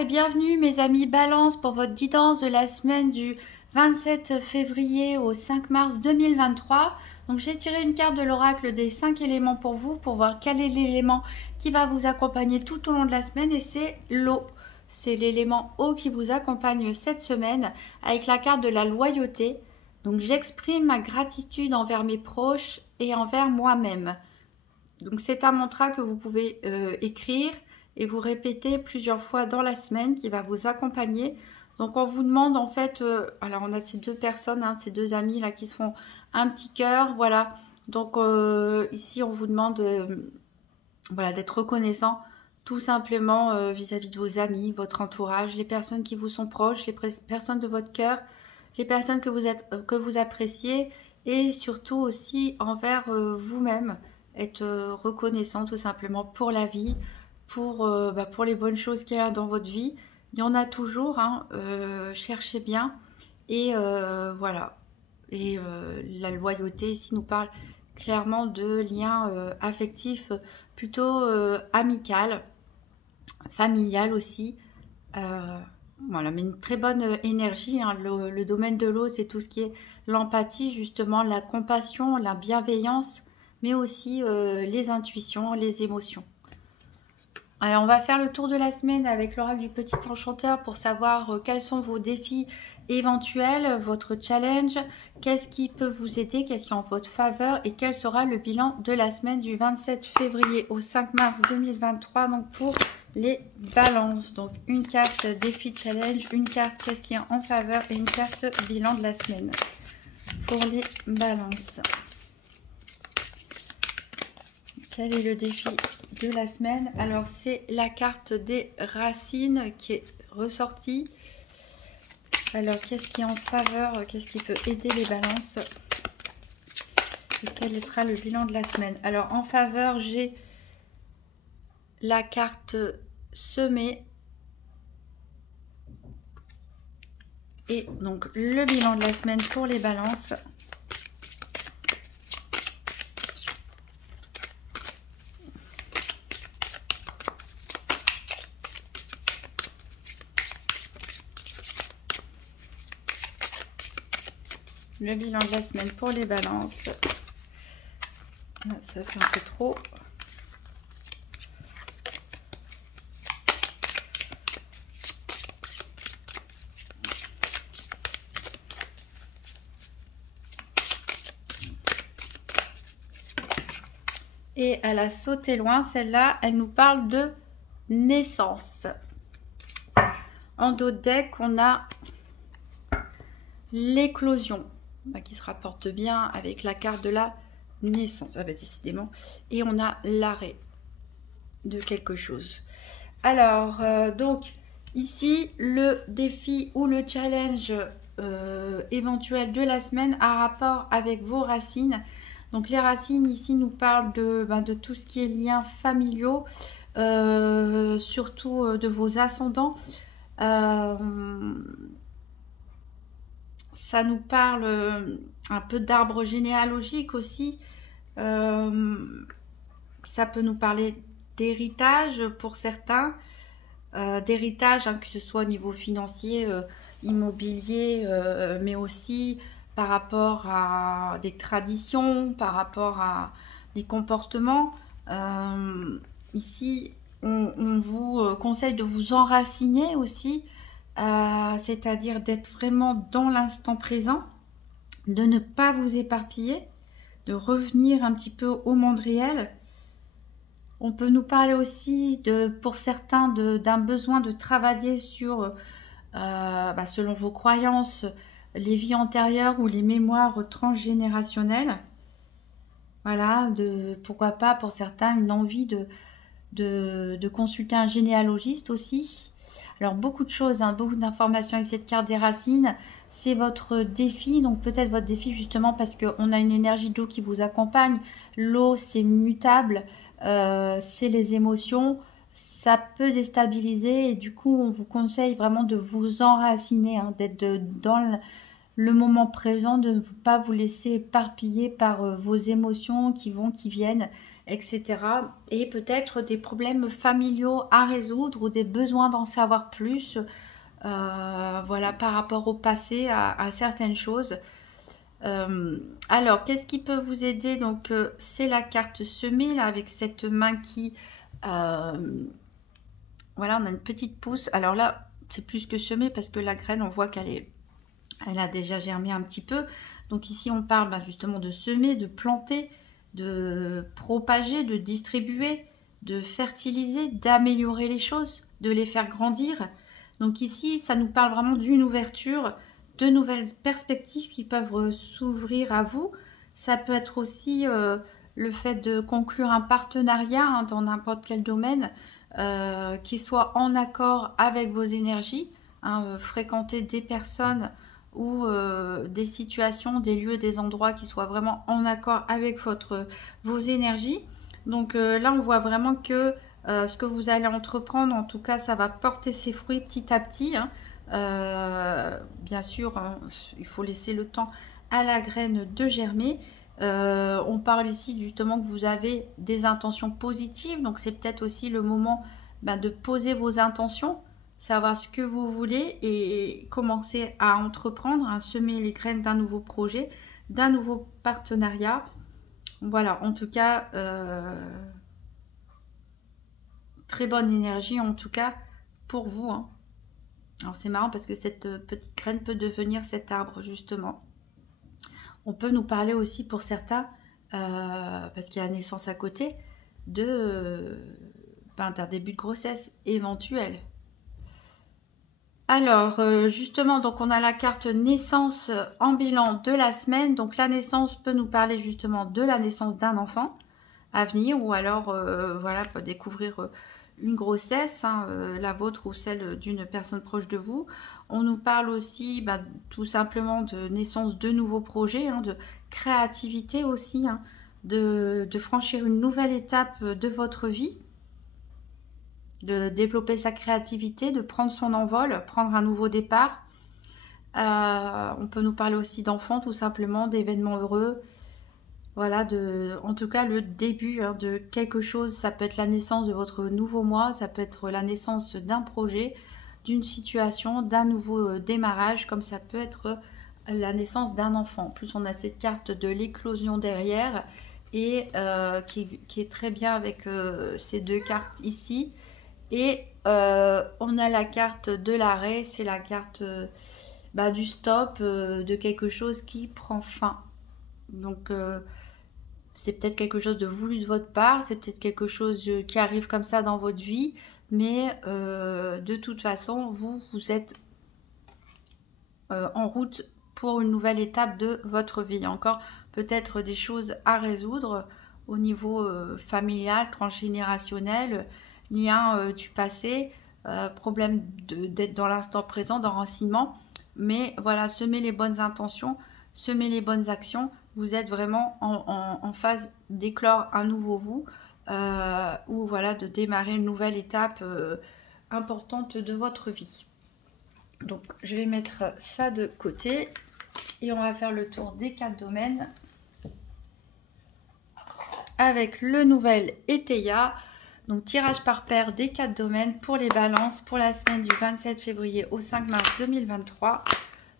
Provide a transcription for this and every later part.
et bienvenue mes amis Balance pour votre guidance de la semaine du 27 février au 5 mars 2023. Donc j'ai tiré une carte de l'oracle des 5 éléments pour vous pour voir quel est l'élément qui va vous accompagner tout au long de la semaine et c'est l'eau. C'est l'élément eau qui vous accompagne cette semaine avec la carte de la loyauté. Donc j'exprime ma gratitude envers mes proches et envers moi-même. Donc c'est un mantra que vous pouvez écrire et vous répétez plusieurs fois dans la semaine qui va vous accompagner. Donc on vous demande en fait, alors on a ces deux personnes, hein, ces deux amis là qui se font un petit cœur, voilà. Donc ici on vous demande voilà, d'être reconnaissant tout simplement vis-à-vis de vos amis, votre entourage, les personnes qui vous sont proches, les personnes de votre cœur, les personnes que vous appréciez et surtout aussi envers vous-même. Être reconnaissant tout simplement pour la vie, pour les bonnes choses qu'il y a dans votre vie. Il y en a toujours, hein, cherchez bien. Et voilà. Et la loyauté ici nous parle clairement de liens affectifs plutôt amical, familial aussi. Voilà, mais une très bonne énergie. Hein. Le domaine de l'eau, c'est tout ce qui est l'empathie, justement, la compassion, la bienveillance, mais aussi les intuitions, les émotions. Alors, on va faire le tour de la semaine avec l'oracle du petit enchanteur pour savoir quels sont vos défis éventuels, votre challenge, qu'est-ce qui peut vous aider, qu'est-ce qui est en votre faveur et quel sera le bilan de la semaine du 27 février au 5 mars 2023, donc pour les balances. Donc, une carte défi challenge, une carte qu'est-ce qui est en faveur et une carte bilan de la semaine pour les balances. Quel est le défi de la semaine? Alors, c'est la carte des racines qui est ressortie. Alors, qu'est-ce qui est en faveur? Qu'est-ce qui peut aider les balances? Et quel sera le bilan de la semaine? Alors, en faveur, j'ai la carte semer. Et donc, le bilan de la semaine pour les balances. Le bilan de la semaine pour les balances. Ça fait un peu trop. Et elle a sauté loin. Celle-là, elle nous parle de naissance. En dos de deck, on a l'éclosion qui se rapporte bien avec la carte de la naissance. Ah bah, décidément. Et on a l'arrêt de quelque chose. Alors, donc, ici, le défi ou le challenge éventuel de la semaine a rapport avec vos racines. Donc, les racines, ici, nous parlent de tout ce qui est liens familiaux, surtout de vos ascendants. Ça nous parle un peu d'arbre généalogique aussi. Ça peut nous parler d'héritage pour certains. D'héritage, hein, que ce soit au niveau financier, immobilier, mais aussi par rapport à des traditions, par rapport à des comportements. Ici, on vous conseille de vous enraciner aussi, c'est-à-dire d'être vraiment dans l'instant présent, de ne pas vous éparpiller, de revenir un petit peu au monde réel. On peut nous parler aussi, pour certains, d'un besoin de travailler sur, selon vos croyances, les vies antérieures ou les mémoires transgénérationnelles. Voilà, pourquoi pas pour certains une envie de consulter un généalogiste aussi. Alors beaucoup de choses, hein, beaucoup d'informations avec cette carte des racines. C'est votre défi, donc peut-être votre défi justement parce qu'on a une énergie d'eau qui vous accompagne. L'eau, c'est mutable, c'est les émotions. Ça peut déstabiliser et du coup, on vous conseille vraiment de vous enraciner, hein, d'être le moment présent, de ne pas vous laisser éparpiller par vos émotions qui vont, qui viennent, etc. Et peut-être des problèmes familiaux à résoudre ou des besoins d'en savoir plus, voilà, par rapport au passé, à certaines choses. Alors, qu'est-ce qui peut vous aider? Donc, c'est la carte semée, là, avec cette main qui... voilà, on a une petite pousse. Alors là, c'est plus que semée parce que la graine, on voit qu'elle a déjà germé un petit peu. Donc ici, on parle justement de semer, de planter, de propager, de distribuer, de fertiliser, d'améliorer les choses, de les faire grandir. Donc ici, ça nous parle vraiment d'une ouverture, de nouvelles perspectives qui peuvent s'ouvrir à vous. Ça peut être aussi le fait de conclure un partenariat dans n'importe quel domaine qui soit en accord avec vos énergies, fréquenter des personnes ou des situations, des lieux, des endroits qui soient vraiment en accord avec vos énergies. Donc là, on voit vraiment que ce que vous allez entreprendre, en tout cas, ça va porter ses fruits petit à petit. Bien sûr, il faut laisser le temps à la graine de germer. On parle ici justement que vous avez des intentions positives, donc c'est peut-être aussi le moment de poser vos intentions, savoir ce que vous voulez et commencer à entreprendre, à semer les graines d'un nouveau projet, d'un nouveau partenariat. Voilà, en tout cas, très bonne énergie en tout cas pour vous. Alors c'est marrant parce que cette petite graine peut devenir cet arbre justement. On peut nous parler aussi pour certains, parce qu'il y a la naissance à côté, d'un début de grossesse éventuel. Alors justement, donc on a la carte naissance en bilan de la semaine. Donc la naissance peut nous parler justement de la naissance d'un enfant à venir, ou alors voilà, peut découvrir une grossesse, la vôtre ou celle d'une personne proche de vous. On nous parle aussi tout simplement de naissance de nouveaux projets, de créativité aussi, de franchir une nouvelle étape de votre vie, de développer sa créativité, de prendre son envol, prendre un nouveau départ. On peut nous parler aussi d'enfants, tout simplement, d'événements heureux. Voilà, en tout cas, le début de quelque chose. Ça peut être la naissance de votre nouveau mois, ça peut être la naissance d'un projet, d'une situation, d'un nouveau démarrage, comme ça peut être la naissance d'un enfant. En plus, on a cette carte de l'éclosion derrière, et qui est très bien avec ces deux cartes ici. Et on a la carte de l'arrêt, c'est la carte du stop, de quelque chose qui prend fin. Donc c'est peut-être quelque chose de voulu de votre part, c'est peut-être quelque chose qui arrive comme ça dans votre vie, mais de toute façon, vous êtes en route pour une nouvelle étape de votre vie. Encore peut-être des choses à résoudre au niveau familial, transgénérationnel, lien du passé, problème d'être dans l'instant présent, d'enracinement. Mais voilà, semez les bonnes intentions, semez les bonnes actions. Vous êtes vraiment en phase d'éclore un nouveau vous, ou voilà, de démarrer une nouvelle étape importante de votre vie. Donc je vais mettre ça de côté et on va faire le tour des 4 domaines avec le nouvel Eteia. Donc tirage par paire des 4 domaines pour les balances pour la semaine du 27 février au 5 mars 2023.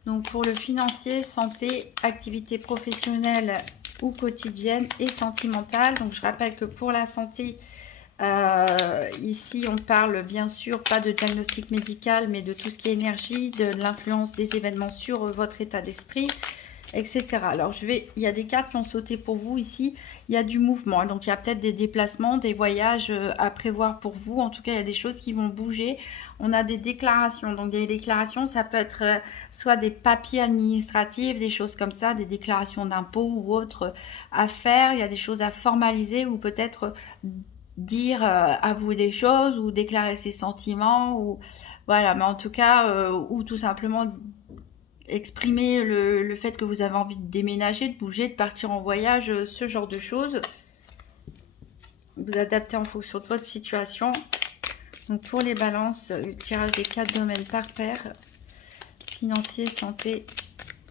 Donc pour le financier, santé, activité professionnelle ou quotidienne et sentimentale. Donc je rappelle que pour la santé, ici on parle bien sûr pas de diagnostic médical, mais de tout ce qui est énergie, de l'influence des événements sur votre état d'esprit, etc. Alors il y a des cartes qui ont sauté pour vous ici, il y a du mouvement, donc il y a peut-être des déplacements, des voyages à prévoir pour vous. En tout cas, il y a des choses qui vont bouger. On a des déclarations, donc des déclarations, ça peut être soit des papiers administratifs, des choses comme ça, des déclarations d'impôts ou autres à faire. Il y a des choses à formaliser ou peut-être dire avouer des choses ou déclarer ses sentiments, ou voilà, mais en tout cas, ou tout simplement exprimer le fait que vous avez envie de déménager, de bouger, de partir en voyage, ce genre de choses. Vous adaptez en fonction de votre situation. Donc pour les balances, le tirage des 4 domaines par paire. Financier, santé,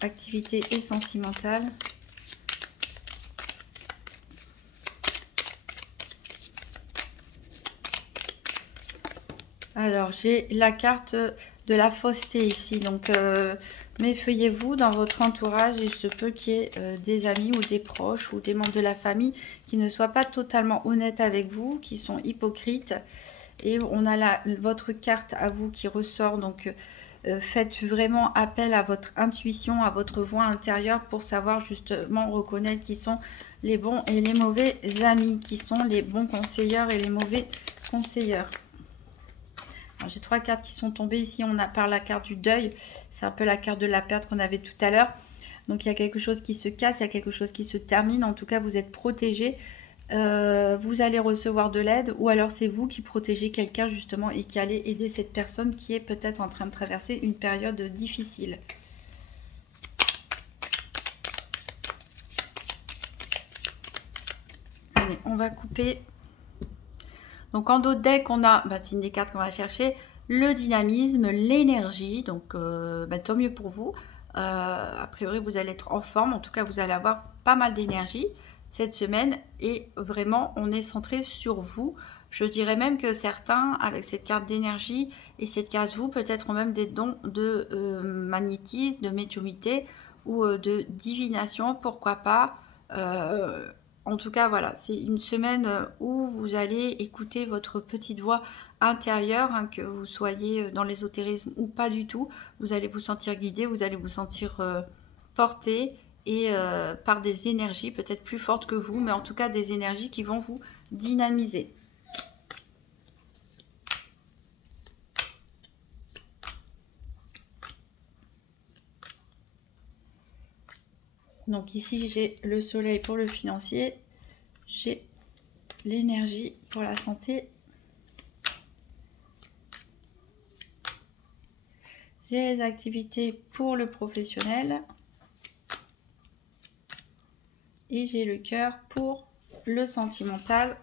activité et sentimentale. Alors, j'ai la carte de la fausseté ici. Donc, méfiez-vous dans votre entourage. Il se peut qu'il y ait des amis ou des proches ou des membres de la famille qui ne soient pas totalement honnêtes avec vous, qui sont hypocrites. Et on a votre carte à vous qui ressort. Donc, faites vraiment appel à votre intuition, à votre voix intérieure pour savoir justement reconnaître qui sont les bons et les mauvais amis, qui sont les bons conseilleurs et les mauvais conseilleurs. J'ai 3 cartes qui sont tombées. Ici, on a par la carte du deuil. C'est un peu la carte de la perte qu'on avait tout à l'heure. Donc, il y a quelque chose qui se casse, il y a quelque chose qui se termine. En tout cas, vous êtes protégé. Vous allez recevoir de l'aide. Ou alors, c'est vous qui protégez quelqu'un, justement, et qui allez aider cette personne qui est peut-être en train de traverser une période difficile. Allez, on va couper. Donc en dos de deck, on a, c'est une des cartes qu'on va chercher, le dynamisme, l'énergie. Donc tant mieux pour vous. A priori, vous allez être en forme. En tout cas, vous allez avoir pas mal d'énergie cette semaine. Et vraiment, on est centré sur vous. Je dirais même que certains, avec cette carte d'énergie et cette carte vous, peut-être ont même des dons de magnétisme, de médiumnité ou de divination. Pourquoi pas en tout cas, voilà, c'est une semaine où vous allez écouter votre petite voix intérieure, hein, que vous soyez dans l'ésotérisme ou pas du tout. Vous allez vous sentir guidé, vous allez vous sentir porté et par des énergies peut-être plus fortes que vous, mais en tout cas des énergies qui vont vous dynamiser. Donc ici, j'ai le soleil pour le financier, j'ai l'énergie pour la santé, j'ai les activités pour le professionnel et j'ai le cœur pour le sentimental.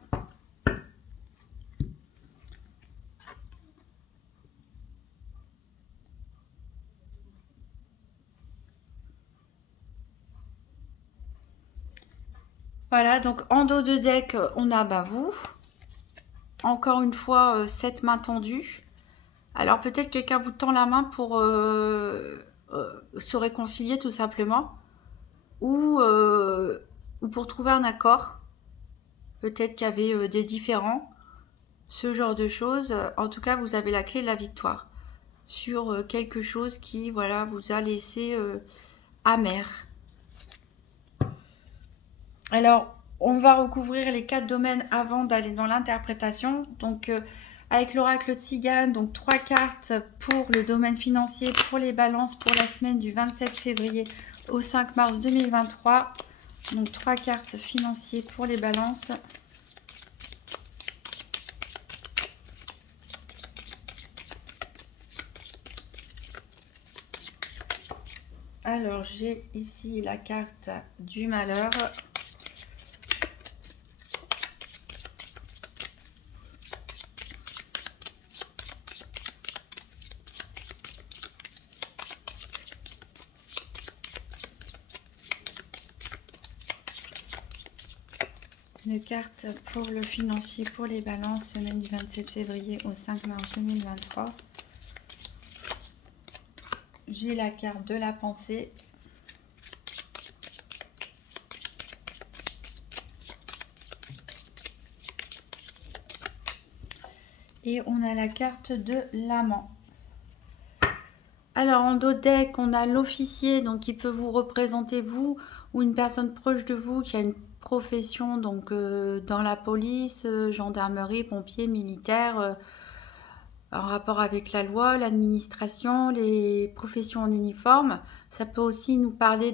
Voilà, donc en dos de deck, on a vous. Encore une fois, 7 mains tendues. Alors peut-être quelqu'un vous tend la main pour se réconcilier tout simplement. Ou pour trouver un accord. Peut-être qu'il y avait des différends. Ce genre de choses. En tout cas, vous avez la clé de la victoire. Sur quelque chose qui, voilà, vous a laissé amer. Alors, on va recouvrir les 4 domaines avant d'aller dans l'interprétation. Donc, avec l'oracle Tzigane, donc 3 cartes pour le domaine financier, pour les balances, pour la semaine du 27 février au 5 mars 2023. Donc, 3 cartes financières pour les balances. Alors, j'ai ici la carte du malheur. Une carte pour le financier, pour les balances, semaine du 27 février au 5 mars 2023. J'ai la carte de la pensée. Et on a la carte de l'amant. Alors en dos de deck, on a l'officier, donc qui peut vous représenter vous ou une personne proche de vous qui a une profession donc dans la police, gendarmerie, pompiers, militaires, en rapport avec la loi, l'administration, les professions en uniforme. Ça peut aussi nous parler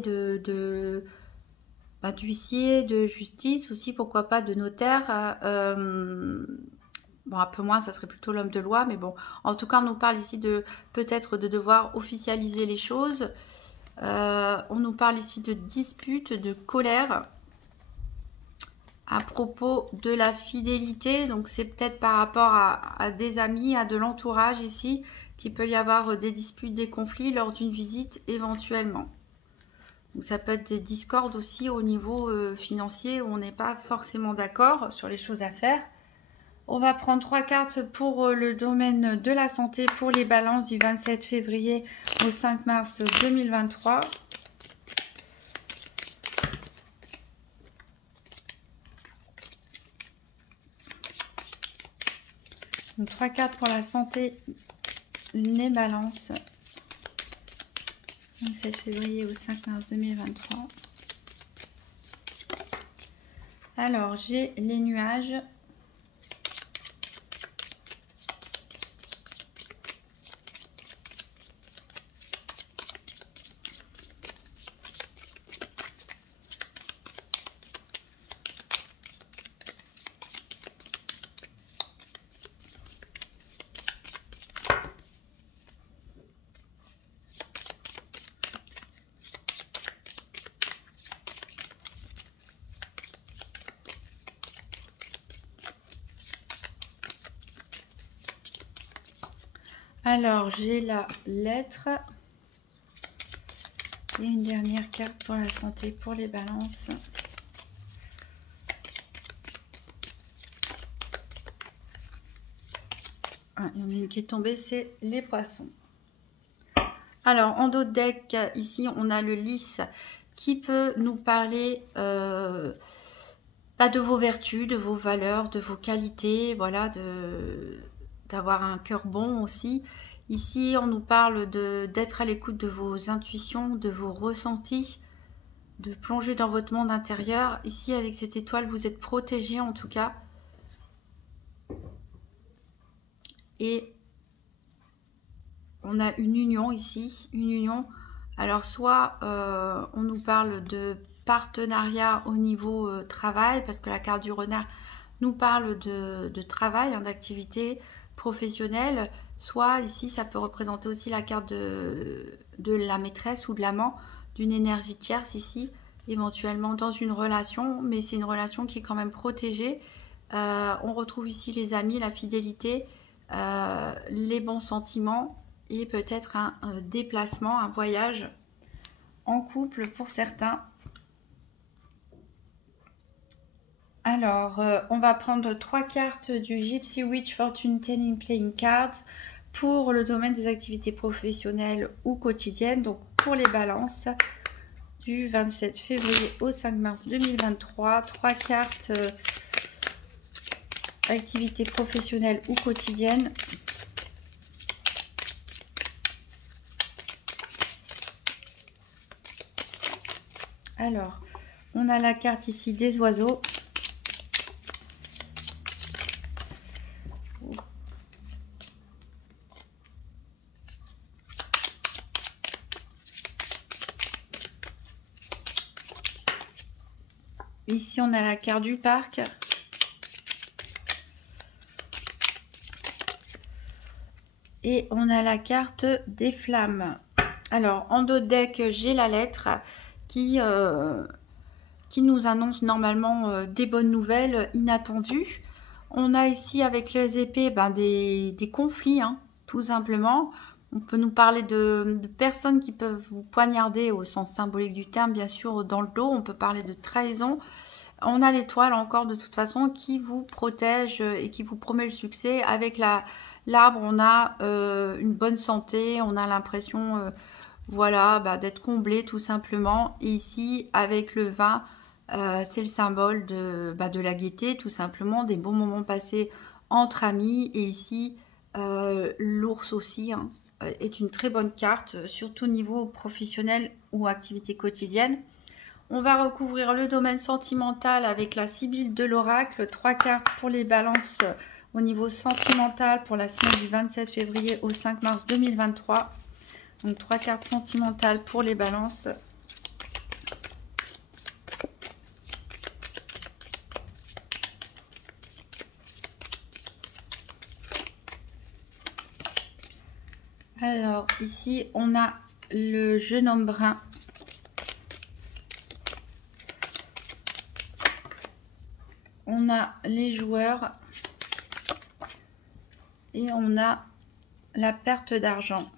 d'huissier, de justice aussi, pourquoi pas de notaire. Bon, un peu moins, ça serait plutôt l'homme de loi, mais bon. En tout cas, on nous parle ici de peut-être de devoir officialiser les choses. On nous parle ici de dispute, de colère à propos de la fidélité. Donc, c'est peut-être par rapport à des amis, à de l'entourage ici, qu'il peut y avoir des disputes, des conflits lors d'une visite éventuellement. Ou ça peut être des discordes aussi au niveau financier où on n'est pas forcément d'accord sur les choses à faire. On va prendre 3 cartes pour le domaine de la santé pour les balances du 27 février au 5 mars 2023. Donc 3 cartes pour la santé, les balances, 27 février au 5 mars 2023. Alors, j'ai les nuages. Alors, j'ai la lettre. Et une dernière carte pour la santé, pour les balances. Ah, il y en a une qui est tombée, c'est les poissons. Alors, en dos de deck, ici, on a le lys qui peut nous parler de vos vertus, de vos valeurs, de vos qualités, voilà, d'avoir un cœur bon aussi. Ici, on nous parle d'être à l'écoute de vos intuitions, de vos ressentis, de plonger dans votre monde intérieur. Ici, avec cette étoile, vous êtes protégé en tout cas. Et on a une union ici, une union. Alors, soit on nous parle de partenariat au niveau travail, parce que la carte du renard nous parle de travail, hein, d'activité professionnelle. Soit ici, ça peut représenter aussi la carte de la maîtresse ou de l'amant, d'une énergie tierce ici, éventuellement dans une relation, mais c'est une relation qui est quand même protégée. On retrouve ici les amis, la fidélité, les bons sentiments et peut-être un déplacement, un voyage en couple pour certains. Alors, on va prendre 3 cartes du Gypsy Witch Fortune Telling Playing Cards pour le domaine des activités professionnelles ou quotidiennes. Donc, pour les balances du 27 février au 5 mars 2023. 3 cartes activités professionnelles ou quotidiennes. Alors, on a la carte ici des oiseaux. Ici, on a la carte du parc. Et on a la carte des flammes. Alors, en dos de deck, j'ai la lettre qui nous annonce normalement des bonnes nouvelles inattendues. On a ici avec les épées des conflits, hein, tout simplement. On peut nous parler de personnes qui peuvent vous poignarder au sens symbolique du terme, bien sûr, dans le dos. On peut parler de trahison. On a l'étoile encore de toute façon qui vous protège et qui vous promet le succès. Avec l'arbre, on a une bonne santé, on a l'impression voilà, d'être comblé tout simplement. Et ici, avec le vin, c'est le symbole de la gaieté, tout simplement, des bons moments passés entre amis. Et ici, l'ours aussi hein, est une très bonne carte, surtout au niveau professionnel ou activité quotidienne. On va recouvrir le domaine sentimental avec la Sibylle de l'Oracle. 3 cartes pour les balances au niveau sentimental pour la semaine du 27 février au 5 mars 2023. Donc 3 cartes sentimentales pour les balances. Alors ici on a le jeune homme brun. On a les joueurs et on a la perte d'argent.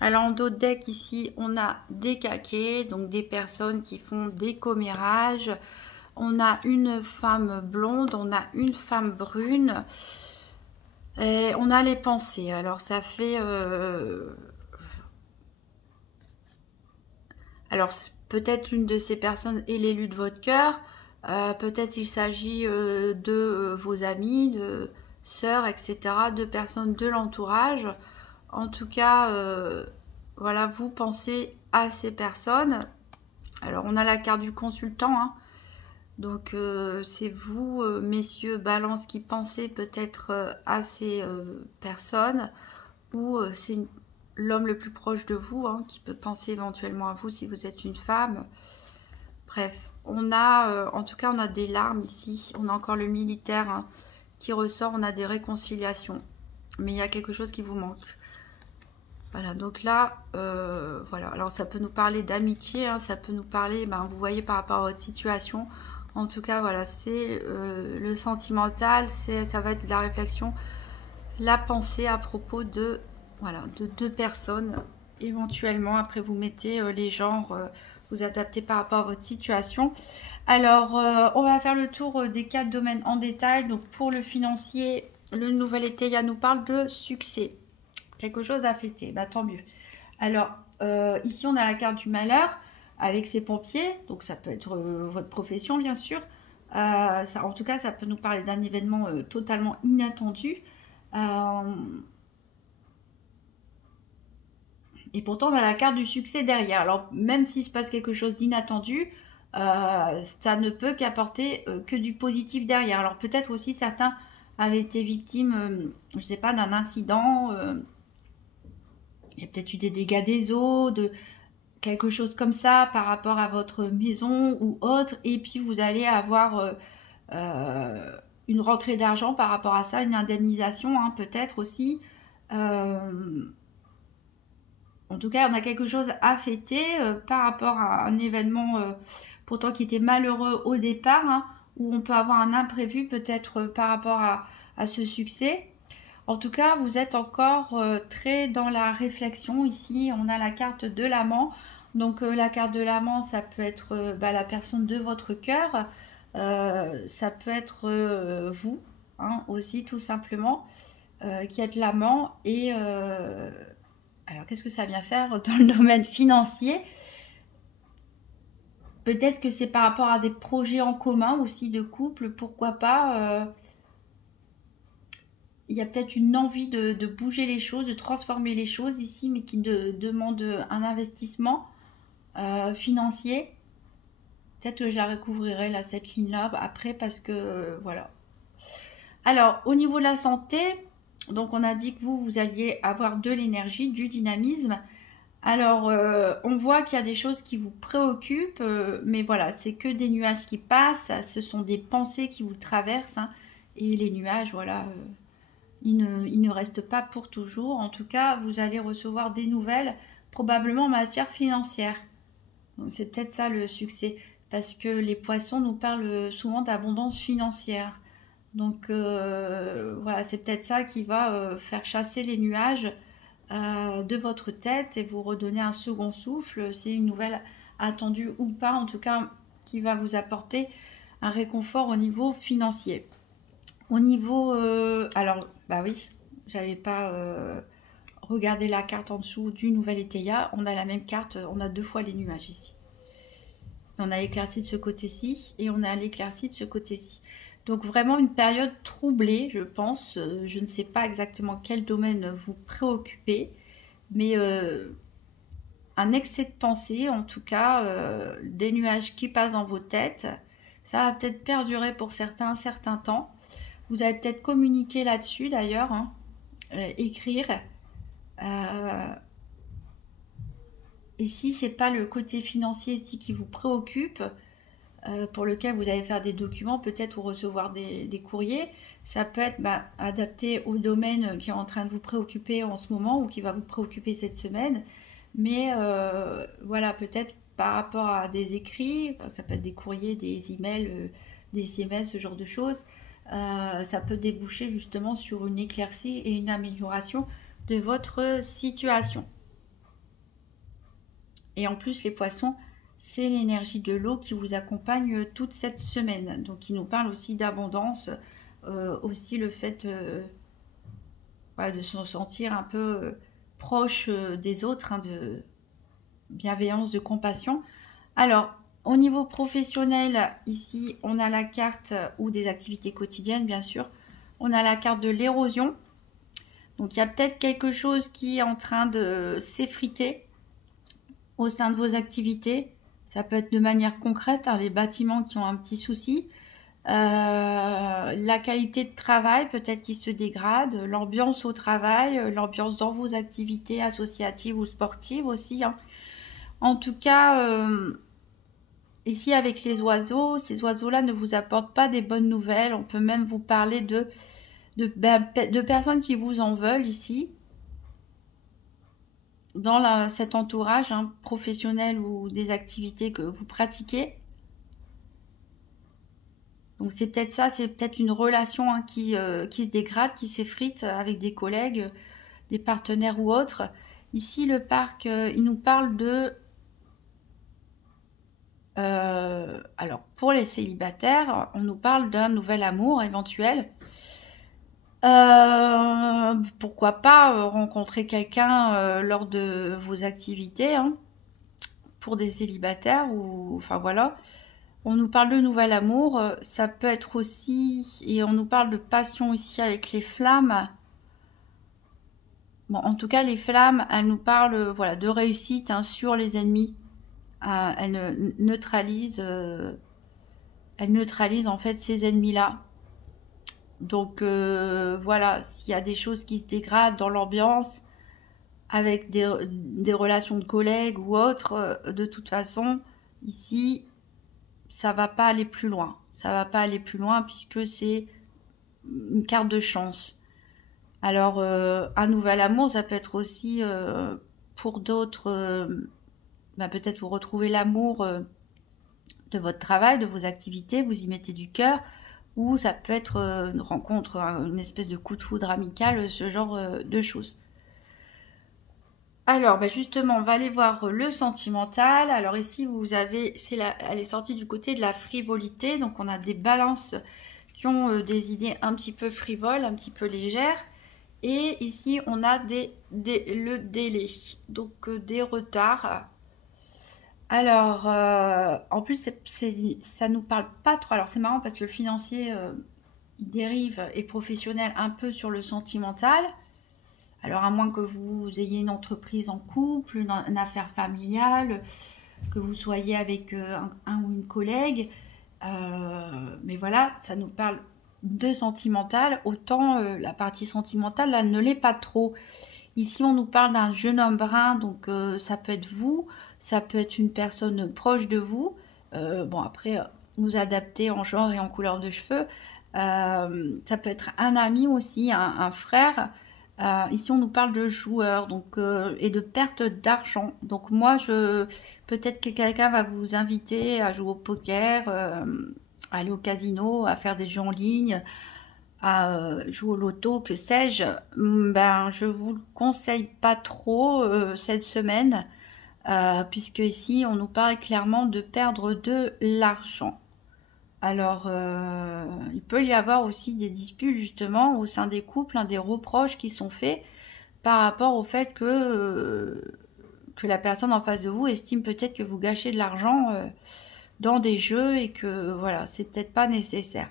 Alors en dos de deck ici, on a des caquets, donc des personnes qui font des commérages. On a une femme blonde, on a une femme brune. Et on a les pensées. Alors ça fait... Alors peut-être une de ces personnes est l'élu de votre cœur. Peut-être il s'agit de vos amis, de sœurs, etc. De personnes de l'entourage. En tout cas, voilà, vous pensez à ces personnes. Alors on a la carte du consultant, hein. Donc c'est vous, messieurs Balance, qui pensez peut-être à ces personnes, ou c'est l'homme le plus proche de vous, hein, qui peut penser éventuellement à vous si vous êtes une femme. Bref, on a, en tout cas, on a des larmes ici. On a encore le militaire, hein, qui ressort. On a des réconciliations. Mais il y a quelque chose qui vous manque. Voilà, donc là, voilà. Alors ça peut nous parler d'amitié, hein, ça peut nous parler, ben, vous voyez, par rapport à votre situation. En tout cas, voilà, c'est le sentimental, ça va être de la réflexion, la pensée à propos de, voilà, de deux personnes. Éventuellement, après vous mettez les genres, vous adaptez par rapport à votre situation. Alors, on va faire le tour des 4 domaines en détail. Donc pour le financier, le nouvel été, nous parle de succès. Quelque chose à fêter, bah, tant mieux. Alors, ici, on a la carte du malheur avec ses pompiers. Donc, ça peut être votre profession, bien sûr. En tout cas, ça peut nous parler d'un événement totalement inattendu. Et pourtant, on a la carte du succès derrière. Alors, même s'il se passe quelque chose d'inattendu, ça ne peut qu'apporter que du positif derrière. Alors, peut-être aussi, certains avaient été victimes, je ne sais pas, d'un incident. Il y a peut-être eu des dégâts des eaux, de quelque chose comme ça par rapport à votre maison ou autre. Et puis vous allez avoir une rentrée d'argent par rapport à ça, une indemnisation, hein, peut-être aussi. En tout cas, on a quelque chose à fêter par rapport à un événement pourtant qui était malheureux au départ, hein, où on peut avoir un imprévu peut-être par rapport à ce succès. En tout cas, vous êtes encore très dans la réflexion. Ici, on a la carte de l'amant. Donc, la carte de l'amant, ça peut être la personne de votre cœur. Ça peut être vous, hein, aussi, tout simplement, qui êtes l'amant. Et alors, qu'est-ce que ça vient faire dans le domaine financier? Peut-être que c'est par rapport à des projets en commun aussi de couple, pourquoi pas. Il y a peut-être une envie de bouger les choses, de transformer les choses ici, mais qui demande un investissement financier. Peut-être que je la recouvrirai, là, cette ligne-là, après, parce que, voilà. Alors, au niveau de la santé, donc on a dit que vous alliez avoir de l'énergie, du dynamisme. Alors, on voit qu'il y a des choses qui vous préoccupent, mais voilà, c'est que des nuages qui passent, ce sont des pensées qui vous traversent, hein, et les nuages, voilà... il ne reste pas pour toujours. En tout cas, vous allez recevoir des nouvelles, probablement en matière financière. Donc, c'est peut-être ça le succès, parce que les poissons nous parlent souvent d'abondance financière. Donc, voilà, c'est peut-être ça qui va faire chasser les nuages de votre tête et vous redonner un second souffle. C'est une nouvelle attendue ou pas, en tout cas, qui va vous apporter un réconfort au niveau financier. Au niveau... alors, bah oui, j'avais pas regardé la carte en dessous du nouvel Étéia. On a la même carte, on a 2 fois les nuages ici. On a l'éclaircie de ce côté-ci et on a l'éclaircie de ce côté-ci. Donc vraiment une période troublée, je pense. Je ne sais pas exactement quel domaine vous préoccupez, mais un excès de pensée, en tout cas, des nuages qui passent dans vos têtes. Ça va peut-être perdurer pour certains un certain temps. Vous allez peut-être communiquer là-dessus d'ailleurs, hein, écrire. Et si c'est pas le côté financier ici qui vous préoccupe, pour lequel vous allez faire des documents peut-être ou recevoir des courriers, ça peut être adapté au domaine qui est en train de vous préoccuper en ce moment ou qui va vous préoccuper cette semaine. Mais voilà, peut-être par rapport à des écrits, ça peut être des courriers, des emails, des SMS, ce genre de choses. Ça peut déboucher justement sur une éclaircie et une amélioration de votre situation. Et en plus, les poissons, c'est l'énergie de l'eau qui vous accompagne toute cette semaine. Donc, il nous parle aussi d'abondance, aussi le fait voilà, de se sentir un peu proche des autres, hein, de bienveillance, de compassion. Alors, au niveau professionnel, ici, on a la carte ou des activités quotidiennes, bien sûr. On a la carte de l'érosion. Donc, il y a peut-être quelque chose qui est en train de s'effriter au sein de vos activités. Ça peut être de manière concrète, hein, les bâtiments qui ont un petit souci. La qualité de travail peut-être qui se dégrade, l'ambiance au travail, l'ambiance dans vos activités associatives ou sportives aussi, hein. En tout cas, ici avec les oiseaux, ces oiseaux-là ne vous apportent pas des bonnes nouvelles. On peut même vous parler de personnes qui vous en veulent ici, dans cet entourage, hein, professionnel ou des activités que vous pratiquez. Donc c'est peut-être ça, c'est peut-être une relation, hein, qui se dégrade, qui s'effrite avec des collègues, des partenaires ou autres. Ici, le parc, il nous parle de... alors, pour les célibataires, on nous parle d'un nouvel amour éventuel. Pourquoi pas rencontrer quelqu'un lors de vos activités, hein, pour des célibataires ou... Enfin voilà. On nous parle de nouvel amour, ça peut être aussi, et on nous parle de passion ici avec les flammes. Bon, en tout cas, les flammes, elles nous parlent, voilà, de réussite, hein, sur les ennemis. Elles neutralisent en fait ces ennemis-là. Donc voilà, s'il y a des choses qui se dégradent dans l'ambiance, avec des relations de collègues ou autres, de toute façon, ici, ça va pas aller plus loin. Ça va pas aller plus loin puisque c'est une carte de chance. Alors, un nouvel amour, ça peut être aussi pour d'autres, peut-être vous retrouvez l'amour de votre travail, de vos activités, vous y mettez du cœur, ou ça peut être une rencontre, une espèce de coup de foudre amical, ce genre de choses. Alors, justement, on va aller voir le sentimental. Alors ici, vous avez, elle est sortie du côté de la frivolité. Donc, on a des balances qui ont des idées un petit peu frivoles, un petit peu légères. Et ici, on a le délai, donc des retards. Alors, en plus, ça nous parle pas trop. Alors, c'est marrant parce que le financier, il dérive, et professionnel un peu sur le sentimental. Alors, à moins que vous ayez une entreprise en couple, une affaire familiale, que vous soyez avec un ou une collègue. Mais voilà, ça nous parle de sentimental. Autant la partie sentimentale, elle ne l'est pas trop. Ici, on nous parle d'un jeune homme brun, donc ça peut être vous, ça peut être une personne proche de vous. Bon, après, nous adapter en genre et en couleur de cheveux. Ça peut être un ami aussi, un frère. Ici, on nous parle de joueurs, donc et de perte d'argent. Donc moi, peut-être que quelqu'un va vous inviter à jouer au poker, à aller au casino, à faire des jeux en ligne, à jouer au loto, que sais-je. Je vous le conseille pas trop cette semaine, puisque ici, on nous parle clairement de perdre de l'argent. Alors, il peut y avoir aussi des disputes justement au sein des couples, hein, des reproches qui sont faits par rapport au fait que la personne en face de vous estime peut-être que vous gâchez de l'argent dans des jeux et que voilà, c'est peut-être pas nécessaire.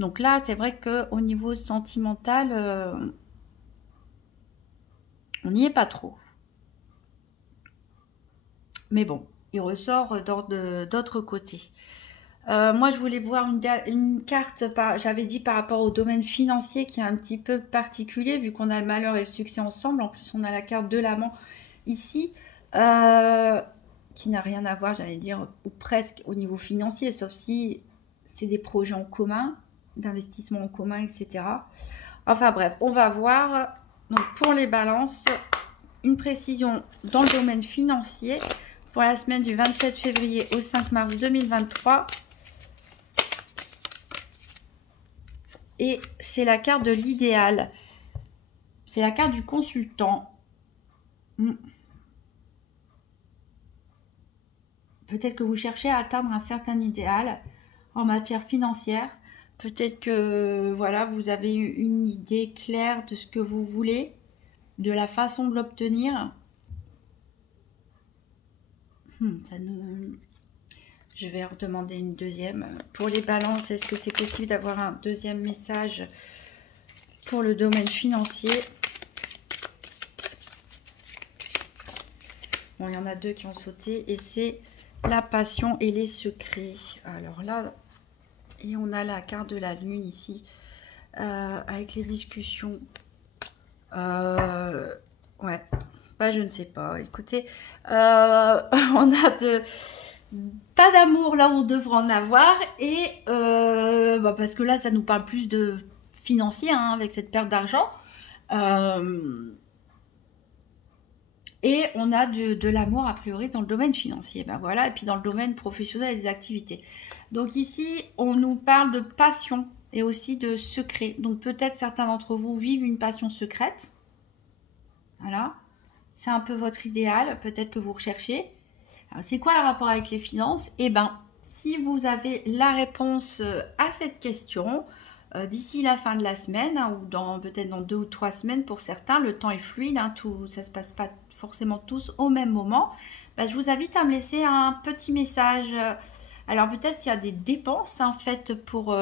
Donc là, c'est vrai qu'au niveau sentimental, on n'y est pas trop. Mais bon, il ressort d'autres côtés. Moi, je voulais voir une carte, j'avais dit par rapport au domaine financier qui est un petit peu particulier, vu qu'on a le malheur et le succès ensemble. En plus, on a la carte de l'amant ici, qui n'a rien à voir, j'allais dire, ou presque au niveau financier, sauf si c'est des projets en commun, d'investissement en commun, etc. Enfin bref, on va voir. Donc pour les balances, une précision dans le domaine financier pour la semaine du 27 février au 5 mars 2023. Et c'est la carte de l'idéal. C'est la carte du consultant. peut-être que vous cherchez à atteindre un certain idéal en matière financière. Peut-être que voilà, vous avez une idée claire de ce que vous voulez, de la façon de l'obtenir. Je vais redemander une deuxième. Pour les balances, est-ce que c'est possible d'avoir un deuxième message pour le domaine financier? Bon, il y en a deux qui ont sauté et c'est la passion et les secrets. Alors là, et on a la carte de la lune ici avec les discussions. Ouais, bah je ne sais pas. Écoutez, on a pas d'amour là où on devrait en avoir et parce que là, ça nous parle plus de financier hein, avec cette perte d'argent. Et on a de l'amour a priori dans le domaine financier. Ben voilà, et puis dans le domaine professionnel et des activités. Donc ici, on nous parle de passion et aussi de secret. Donc peut-être certains d'entre vous vivent une passion secrète. Voilà. C'est un peu votre idéal, peut-être que vous recherchez. C'est quoi le rapport avec les finances? Eh bien, si vous avez la réponse à cette question, d'ici la fin de la semaine, hein, ou peut-être dans 2 ou 3 semaines pour certains, le temps est fluide, hein, ça ne se passe pas forcément tous au même moment, ben, je vous invite à me laisser un petit message. Alors peut-être qu'il y a des dépenses en fait pour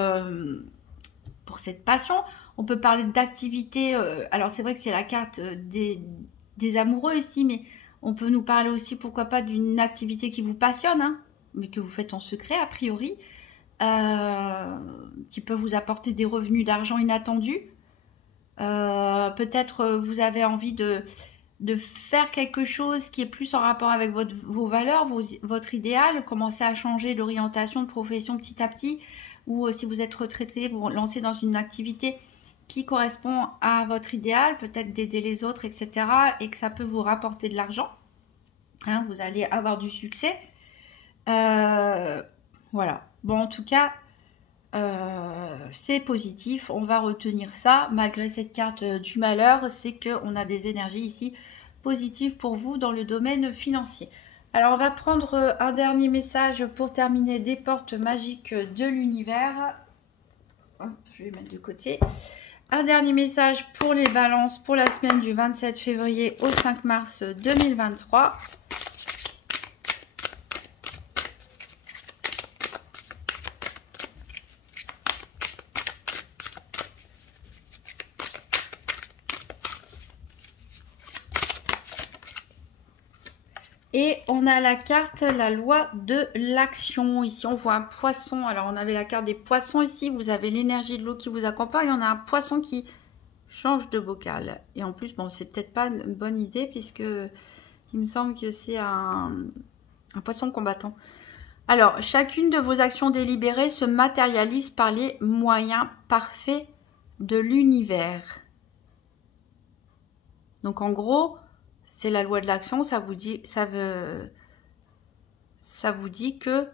cette passion. On peut parler d'activités, alors c'est vrai que c'est la carte des amoureux ici, mais on peut nous parler aussi, pourquoi pas, d'une activité qui vous passionne, hein, mais que vous faites en secret a priori, qui peut vous apporter des revenus d'argent inattendus. Peut-être vous avez envie de faire quelque chose qui est plus en rapport avec vos valeurs, votre idéal, commencer à changer d'orientation, de profession petit à petit, ou si vous êtes retraité, vous lancez dans une activité qui correspond à votre idéal, peut-être d'aider les autres, etc. et que ça peut vous rapporter de l'argent. Hein, vous allez avoir du succès. Voilà. Bon, en tout cas, c'est positif. On va retenir ça. Malgré cette carte du malheur, c'est qu'on a des énergies ici positives pour vous dans le domaine financier. Alors, on va prendre un dernier message pour terminer des portes magiques de l'univers. Je vais mettre de côté. Un dernier message pour les balances pour la semaine du 27 février au 5 mars 2023. Et on a la carte, la loi de l'action. Ici, on voit un poisson. Alors, on avait la carte des poissons ici. Vous avez l'énergie de l'eau qui vous accompagne. On a un poisson qui change de bocal. Et en plus, bon, c'est peut-être pas une bonne idée puisque il me semble que c'est un poisson combattant. Alors, chacune de vos actions délibérées se matérialise par les moyens parfaits de l'univers. Donc, en gros, c'est la loi de l'action. Ça vous dit que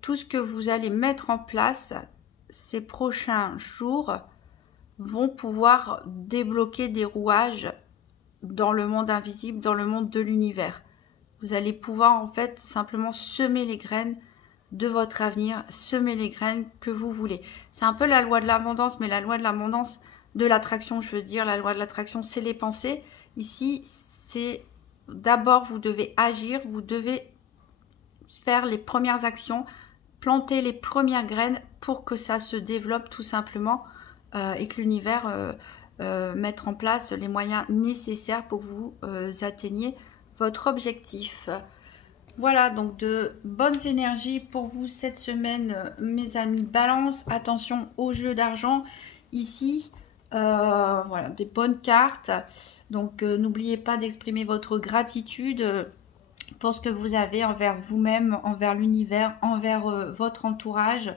tout ce que vous allez mettre en place ces prochains jours vont pouvoir débloquer des rouages dans le monde invisible, dans le monde de l'univers. Vous allez pouvoir en fait simplement semer les graines de votre avenir, semer les graines que vous voulez. C'est un peu la loi de l'abondance, mais la loi de l'abondance de l'attraction, je veux dire, la loi de l'attraction, c'est les pensées. Ici, c'est d'abord, vous devez agir, vous devez faire les premières actions, planter les premières graines pour que ça se développe tout simplement et que l'univers mette en place les moyens nécessaires pour que vous atteigniez votre objectif. Voilà, donc de bonnes énergies pour vous cette semaine, mes amis Balance. Attention au jeu d'argent ici. Voilà, des bonnes cartes. Donc, n'oubliez pas d'exprimer votre gratitude pour ce que vous avez envers vous-même, envers l'univers, envers votre entourage.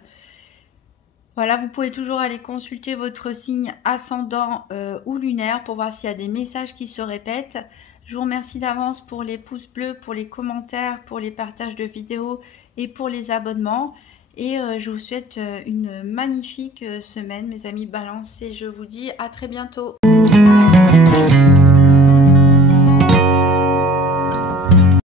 Voilà, vous pouvez toujours aller consulter votre signe ascendant ou lunaire pour voir s'il y a des messages qui se répètent. Je vous remercie d'avance pour les pouces bleus, pour les commentaires, pour les partages de vidéos et pour les abonnements. Et je vous souhaite une magnifique semaine, mes amis Balance, et je vous dis à très bientôt.